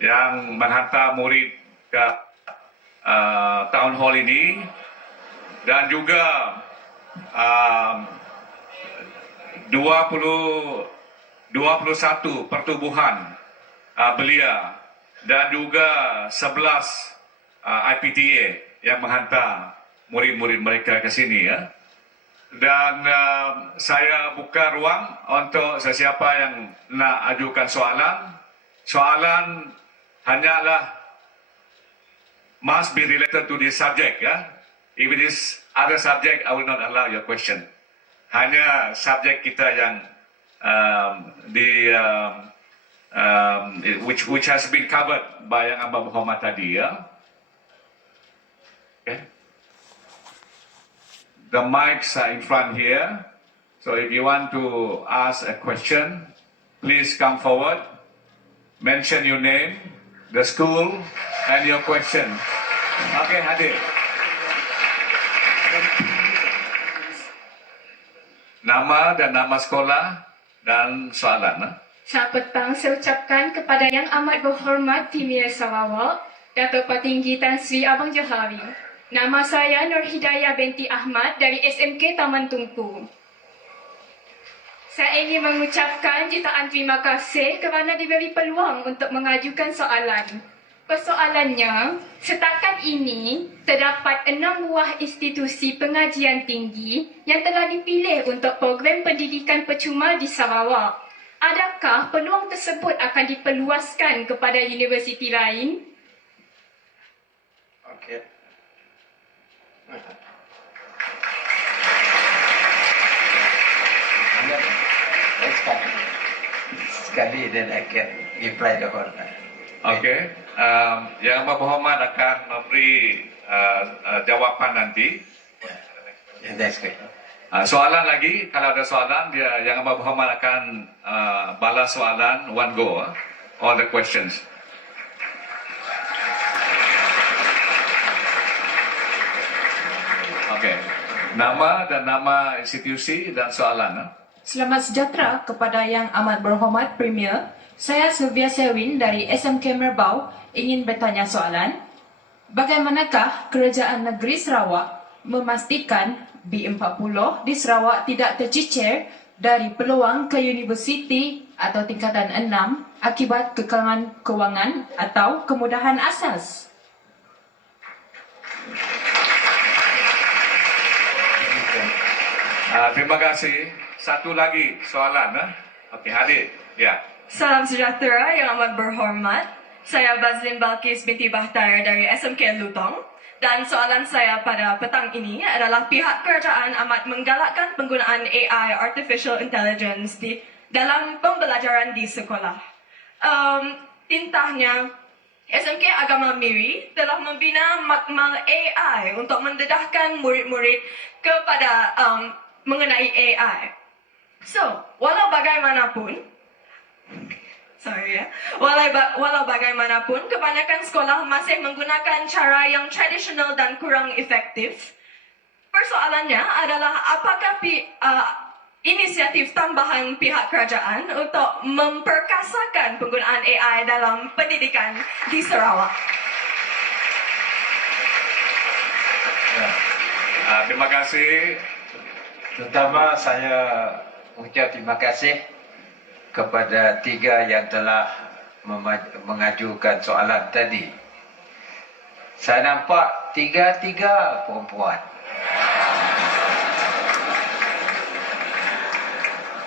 yang menghantar murid ke town hall ini, dan juga 21 pertubuhan belia dan juga 11 IPTA yang menghantar murid-murid mereka ke sini ya. Dan saya buka ruang untuk sesiapa yang nak ajukan soalan. Soalan hanyalah must be related to this subject ya. If it is other subject, I will not allow your question. Hanya subjek kita yang which has been covered by yang Abang Muhammad tadi ya. Okay. The mics are in front here, so if you want to ask a question, please come forward, mention your name, the school, and your question. Okay, hadir. Nama dan nama sekolah dan soalan. Selamat petang, saya ucapkan kepada Yang Amat Berhormat Premier Sarawak, Datuk Petinggi Tan Sri Abang Johari. Nama saya Nur Hidayah binti Ahmad dari SMK Taman Tunku. Saya ingin mengucapkan jutaan terima kasih kerana diberi peluang untuk mengajukan soalan. Persoalannya, setakat ini terdapat 6 buah institusi pengajian tinggi yang telah dipilih untuk program pendidikan percuma di Sarawak. Adakah peluang tersebut akan diperluaskan kepada universiti lain? Okey. Sekali dan akan reply the whole. Okey. Yang Abang Muhammad akan memberi jawapan nanti. That's good. Soalan lagi, kalau ada soalan, Yang Abang Muhammad akan balas soalan one go, all the questions. Okey. Nama dan nama institusi dan soalan. Selamat sejahtera kepada Yang Amat Berhormat Premier. Saya Sylvia Sewin dari SMK Merbau ingin bertanya soalan. Bagaimanakah Kerajaan Negeri Sarawak memastikan B40 di Sarawak tidak tercicir dari peluang ke universiti atau tingkatan 6 akibat kekurangan kewangan atau kemudahan asas? Terima kasih. Satu lagi soalan. Okey, hadir. Ya. Salam sejahtera Yang Amat Berhormat. Saya Bazlin Balkis binti Bahtiyar dari SMK Lutong. Dan soalan saya pada petang ini adalah pihak kerajaan amat menggalakkan penggunaan AI Artificial Intelligence dalam pembelajaran di sekolah. Tintahnya, SMK Agama Miri telah membina makmal AI untuk mendedahkan murid-murid kepada mengenai AI. So, walau bagaimanapun, walau bagaimanapun, kebanyakan sekolah masih menggunakan cara yang tradisional dan kurang efektif. Persoalannya adalah apakah inisiatif tambahan pihak kerajaan untuk memperkasakan penggunaan AI dalam pendidikan di Sarawak? Terima kasih. Pertama saya ucap terima kasih kepada 3 yang telah mengajukan soalan tadi. Saya nampak 3 perempuan.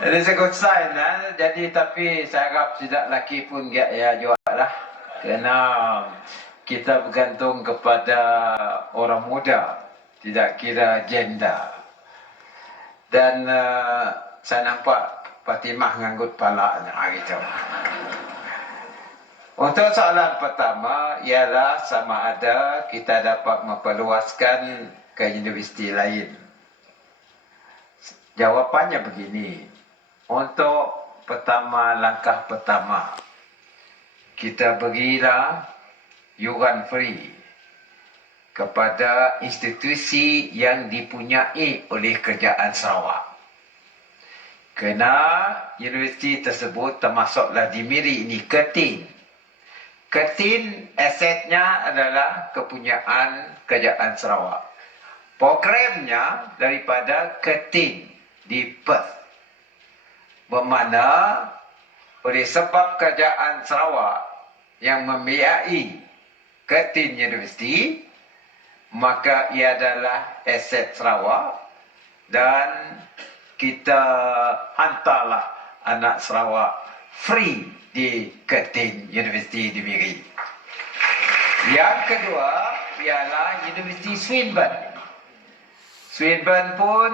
Jadi saya good sign lah. Jadi tapi saya harap tidak lelaki pun ya jawablah. Kerana kita bergantung kepada orang muda, tidak kira gender. Dan saya nampak Fatimah nganggut palanya gitu. Untuk soalan pertama ialah sama ada kita dapat memperluaskan ke universiti lain. Jawapannya begini. Untuk langkah pertama, kita berilah yuran free kepada institusi yang dipunyai oleh Kerajaan Sarawak. Kerana universiti tersebut termasuklah di Miri ini keting. Ketin asetnya adalah kepunyaan Kerajaan Sarawak. Programnya daripada Ketin di Perth. Bermakna oleh sebab Kerajaan Sarawak yang membiayai Ketin University, maka ia adalah aset Sarawak dan kita hantarlah anak Sarawak free di Ketin University di Miri. Yang kedua ialah Universiti Swinburne. Swinburne pun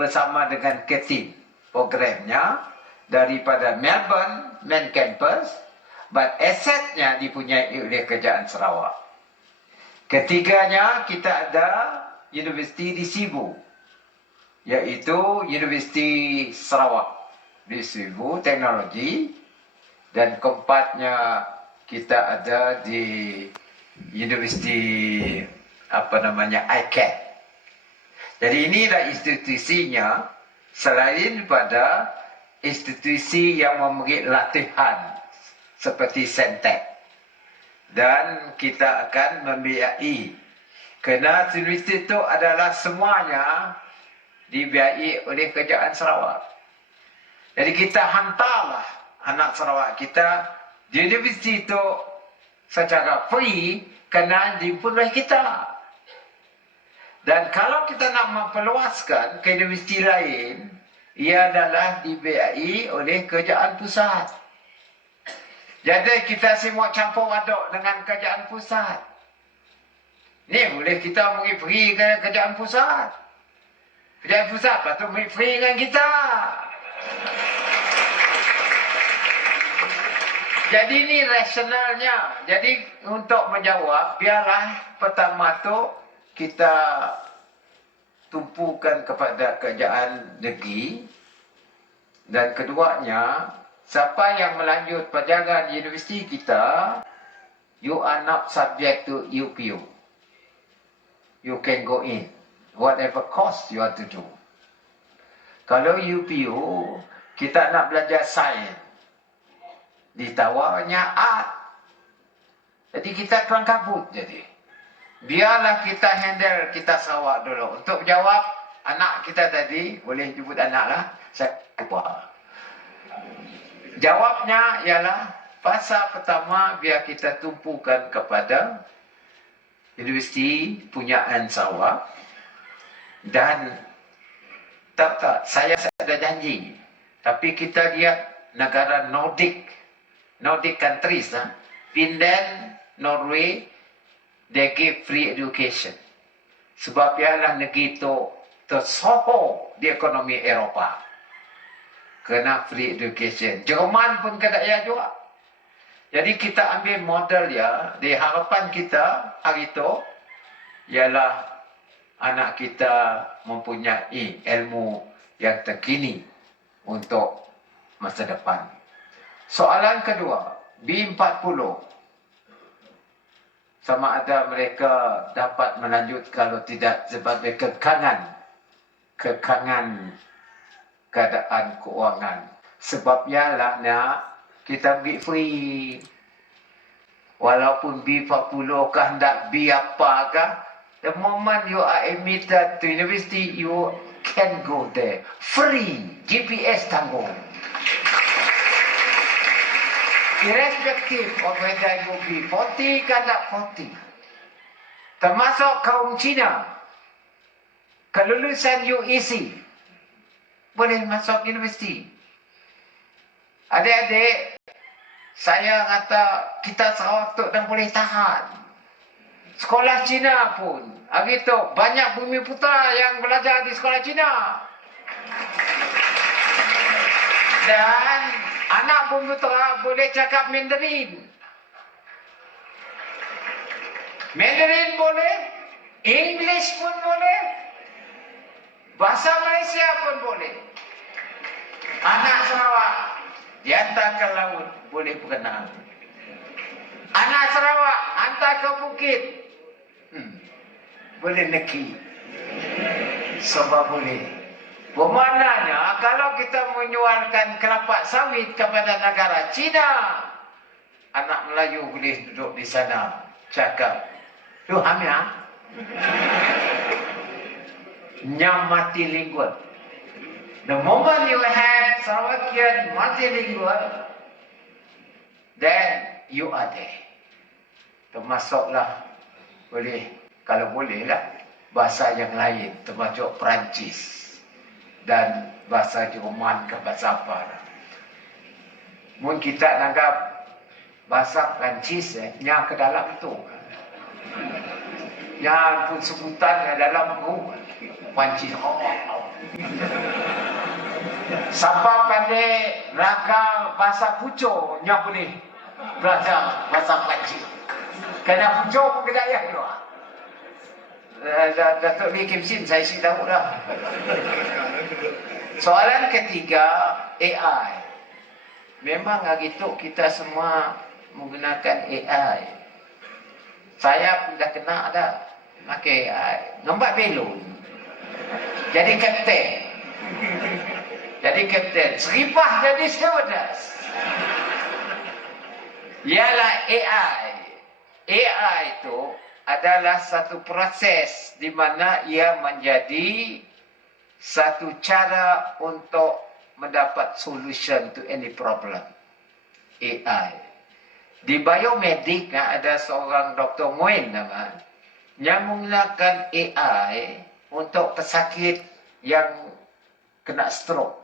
bersama dengan Ketin programnya daripada Melbourne main campus, but asetnya dipunyai oleh Kerajaan Sarawak. Ketiganya kita ada Universiti di Sibu, iaitu Universiti Sarawak di Sibu Teknologi, dan keempatnya kita ada di Universiti ICAT. Jadi inilah institusinya, selain pada institusi yang memberi latihan seperti Sentek, dan kita akan membiayai kerana universiti itu adalah semuanya dibiayai oleh Kerajaan Sarawak. Jadi kita hantarlah anak Sarawak kita di universiti itu secara free kerana diimpun oleh kita. Dan kalau kita nak memperluaskan ke universiti lain, ia adalah dibiayai oleh Kerajaan Pusat. Jadi kita semua campur aduk dengan Kerajaan Pusat. Ni boleh kita beri free ke Kerajaan Pusat. Kerajaan Pusat patut beri free dengan kita. Jadi ni rasionalnya. Jadi untuk menjawab, biarlah pertama tu kita tumpukan kepada kerajaan negeri, dan keduanya, siapa yang melanjut pelajaran di universiti kita, you are not subject to UPU. You can go in, whatever course you want to do. Kalau UPU, kita nak belajar sains, ditawarnya art. Jadi kita kelang kabut jadi. Biarlah kita handle kita Sarawak dulu. Untuk menjawab anak kita tadi, boleh jemput anak lah, saya lupa. Jawabnya ialah fasa pertama biar kita tumpukan kepada universiti punyaan Sarawak. Dan tak, saya ada janji. Tapi kita lihat negara Nordic countries, Finland, Norway, they give free education. Sebab ialah negeri itu tersohor di ekonomi Eropah. Kena free education. Jerman pun kena ya juga. Jadi kita ambil model ya, di harapan kita hari itu, ialah anak kita mempunyai ilmu yang terkini untuk masa depan. Soalan kedua, B40. Sama ada mereka dapat melanjut kalau tidak sebagai kekangan keadaan keuangan. Sebabnya lah nak kita beri free. Walaupun B40 kah hendak B apakah, the moment you are admitted to university, you can go there. Free, GPS tanggung. Irrespective of whether you be 40 ke tak 40. Termasuk kaum Cina. Kelulusan UEC. Boleh masuk universiti. Adik-adik, saya kata kita Sarawak tu dan boleh tahan. Sekolah Cina pun. Hari tu banyak bumi putra yang belajar di sekolah Cina. Dan anak bumi putra boleh cakap Mandarin. Mandarin boleh, English pun boleh, bahasa Malaysia pun boleh. Anak Sarawak dihantar ke laut boleh berenang. Anak Sarawak hantar ke bukit boleh neki. Sebab boleh. Bermaknanya kalau kita menjualkan kelapa sawit kepada negara China, anak Melayu boleh duduk di sana cakap, tu hamil, nyam multilingual. The moment you have Slovakian multilingual, then you are there. Termasuklah boleh, kalau boleh lah, bahasa yang lain, termasuk Perancis dan bahasa Jerman ke bahasa apa. Mungkin kita nanggap bahasa Perancis, nya ke dalam tu. Nya pun sebutan dalam tu, Perancis. Siapa pandai raga bahasa Pucuk, nya boleh belajar bahasa Perancis. Kerana Pucuk pun kedaya juga. Datuk Lee Kim Sin, saya sih tahu dah. Soalan ketiga, AI. Memang hari tu kita semua menggunakan AI. Saya pun dah kena dah pakai AI. Nampak belon. Jadi kapten. Jadi kapten. Seripah jadi stewardess. Ialah AI. AI itu adalah satu proses di mana ia menjadi satu cara untuk mendapat solution to any problem. AI. Di biomedik ada seorang Dr. Nguyen nama yang menggunakan AI untuk pesakit yang kena stroke.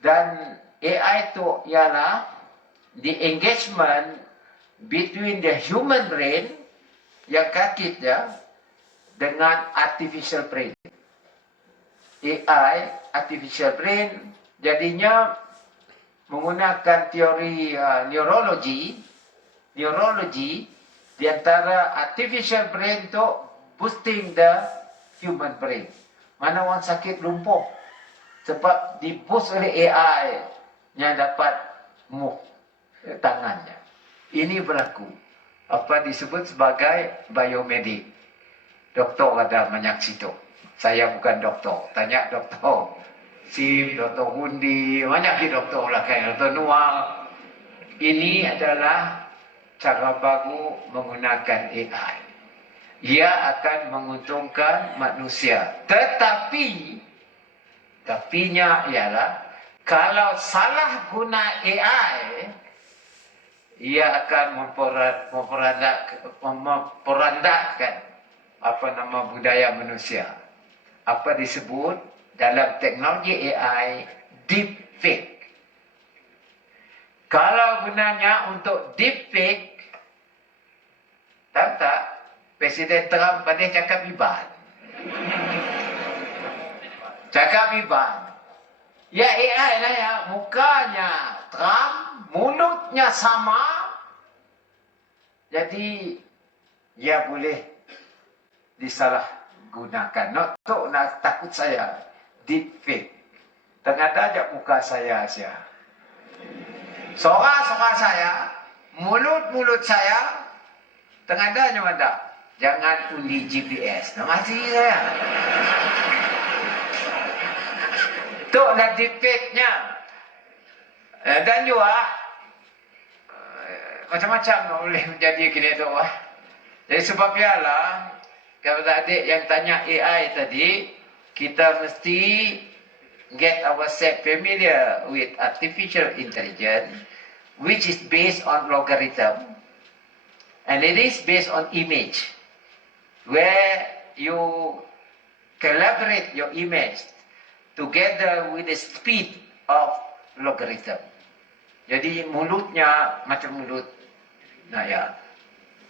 Dan AI itu ialah the engagement between the human brain yang sakit ya dengan artificial brain. AI, artificial brain, jadinya menggunakan teori neurologi di antara artificial brain tu boosting the human brain. Mana orang sakit lumpuh sebab diboost oleh AI yang dapat move tangannya. Ini berlaku apa disebut sebagai biomedik. Doktor ada menyaksikan itu. Saya bukan doktor. Tanya doktor Sim, doktor Hundi, banyak di doktor lah kayak doktor Noah. Ini adalah cara baru menggunakan AI. Ia akan menguntungkan manusia. Tapinya ialah kalau salah guna AI, ia akan memperandakkan apa nama budaya manusia. Apa disebut dalam teknologi AI deepfake. Kalau gunanya untuk deepfake, tahu tak? Presiden Trump pada cakap biban. Cakap biban. Ya AI lah ya, mukanya Trump, mulutnya sama. Jadi, ia boleh disalahgunakan. Nak takut saya, deepfake. Tengah ada muka saya saja. Suara saya, mulut saya, tengah ada. Jangan undi GPS. Nak mati saya. Itu nak deepfake-nya. Dan juga macam-macam boleh menjadi kini tu. Jadi sebab ialah kepada adik yang tanya AI tadi, kita mesti get ourselves familiar with artificial intelligence, which is based on logarithm, and it is based on image, where you collaborate your image together with the speed of logarithm. Jadi mulutnya macam mulut. Nah ya,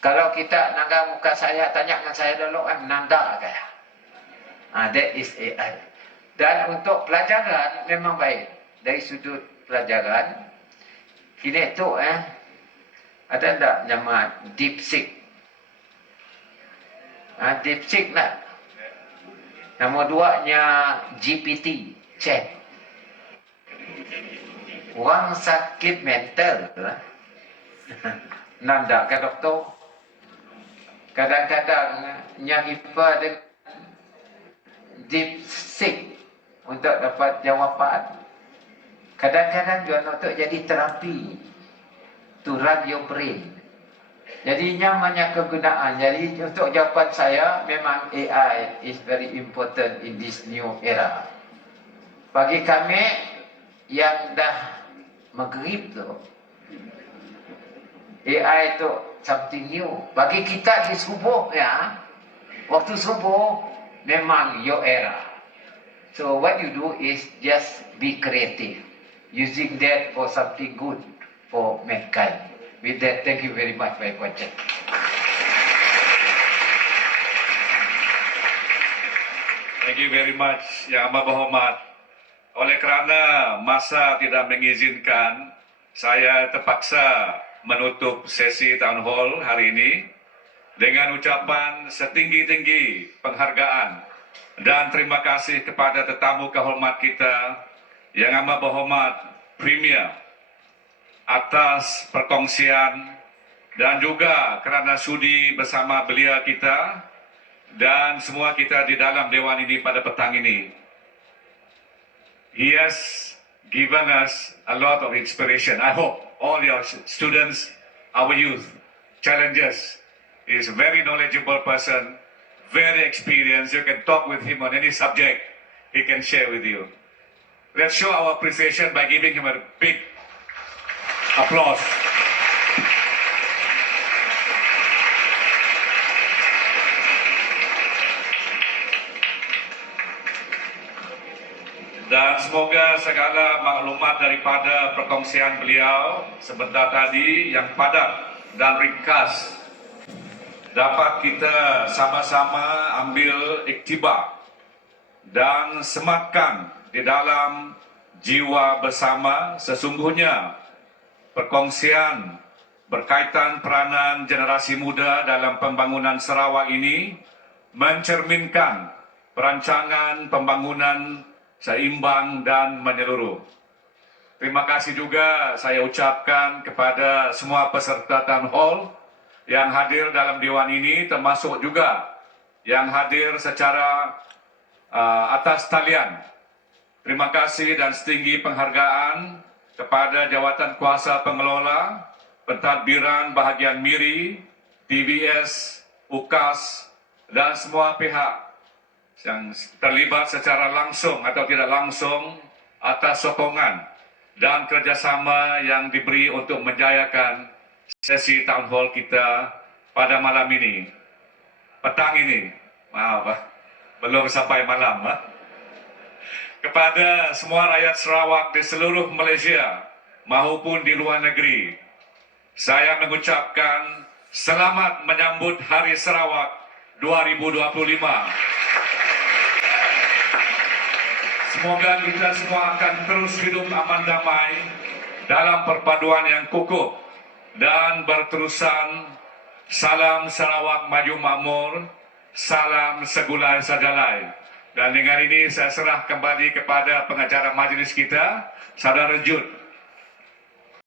kalau kita nangga muka saya, tanya dengan saya dulu kan nanda kaya. That is AI. Dan untuk pelajaran memang baik. Dari sudut pelajaran, kini tu ada tak nama DeepSeek? DeepSeek lah. Nombor 2-nya GPT, chat. Orang sakit mental lah. Nanda ke doktor. Kadang-kadang yang ipa dengan DeepSeek untuk dapat jawapan. Kadang-kadang juga untuk jadi terapi. to run your brain. Jadi nyamannya kegunaan. Jadi untuk jawapan saya, memang AI is very important in this new era. Bagi kami yang dah maghrib tu, AI tu something new. Bagi kita di subuh ya, waktu subuh memang your era. So what you do is just be creative, using that for something good for mankind. With that, thank you very much for your question. Thank you very much, Yang Amat Berhormat. Oleh kerana masa tidak mengizinkan, saya terpaksa menutup sesi Town Hall hari ini dengan ucapan setinggi-tinggi penghargaan dan terima kasih kepada tetamu kehormat kita, Yang Amat Berhormat Premier, atas perkongsian dan juga kerana sudi bersama belia kita dan semua kita di dalam Dewan ini pada petang ini. He has given us a lot of inspiration. I hope all your students, our youth, challengers, he is a very knowledgeable person, very experienced. You can talk with him on any subject he can share with you. Let's show our appreciation by giving him a big applause. Dan semoga segala maklumat daripada perkongsian beliau sebentar tadi yang padat dan ringkas dapat kita sama-sama ambil iktibar dan sematkan di dalam jiwa bersama. Sesungguhnya perkongsian berkaitan peranan generasi muda dalam pembangunan Sarawak ini mencerminkan perancangan pembangunan seimbang dan menyeluruh. Terima kasih juga saya ucapkan kepada semua peserta Town Hall yang hadir dalam Dewan ini, termasuk juga yang hadir secara atas talian. Terima kasih dan setinggi penghargaan kepada Jawatan Kuasa Pengelola, Pentadbiran Bahagian Miri, TVS, UKAS dan semua pihak yang terlibat secara langsung atau tidak langsung atas sokongan dan kerjasama yang diberi untuk menjayakan sesi Town Hall kita pada malam ini. Petang ini, maaf, belum sampai malam. Kepada semua rakyat Sarawak di seluruh Malaysia maupun di luar negeri, saya mengucapkan selamat menyambut Hari Sarawak 2025. Semoga kita semua akan terus hidup aman damai dalam perpaduan yang kukuh dan berterusan. Salam Sarawak Maju Makmur, salam segulai sajalai. Dan dengan ini saya serah kembali kepada pengacara majlis kita, Saudara Jud.